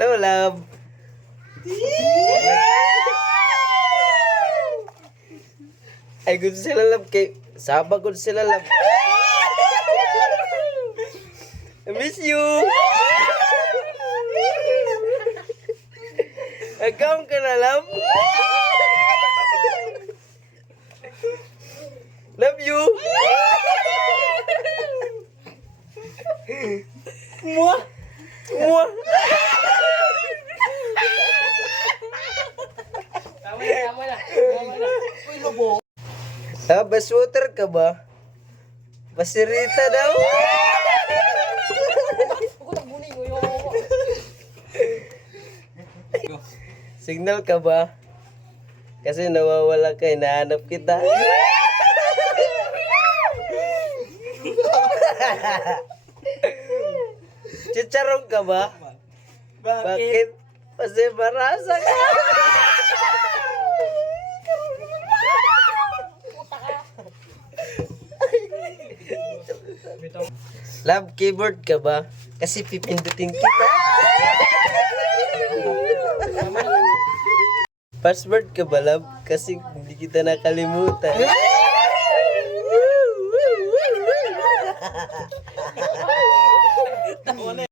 Hello, love. Ay, good sila, love. Kay Saba, good sila, love. I miss you. Agam ka na, love. Love you. Mua. Mua. Tama na. Uy, lobo. Ah, baswater ka ba? Basirita daw. Ako nagbuning ko Signal ka ba? Kasi nawawala ka, hinahanap kita. Chicharong ka ba? Bakit? Kasi marasa ka. Love, keyboard ka ba? Kasi pipindutin kita. Password ka ba, love? Kasi hindi kita nakalimutan.